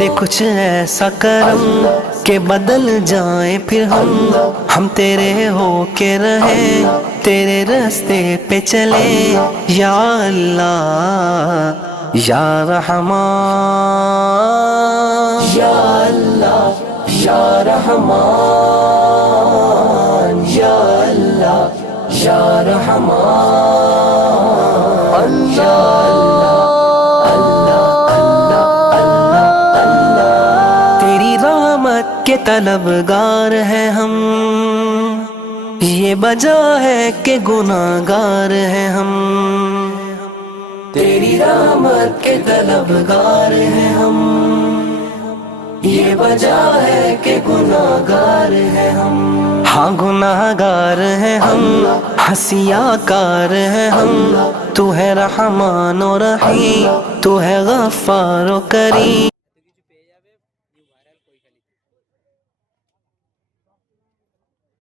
दे कुछ ऐसा करम कि बदल जाए फिर हम तेरे हो के रहे, तेरे रास्ते पे चले। या अल्लाह या रहमान, या अल्लाह या रहमान, या अल्लाह या रहमान, या के तलबगार हैं हम, ये वजह है कि गुनाहगार हैं हम। तेरी रहमत के तलबगार हैं हम, ये वजह है कि गुनाहगार हैं हम। हाँ गुनाहगार हैं हम, हंसियाकार हैं हम। तू है रहमान और रहीम, तू है गफ्फार और करीम।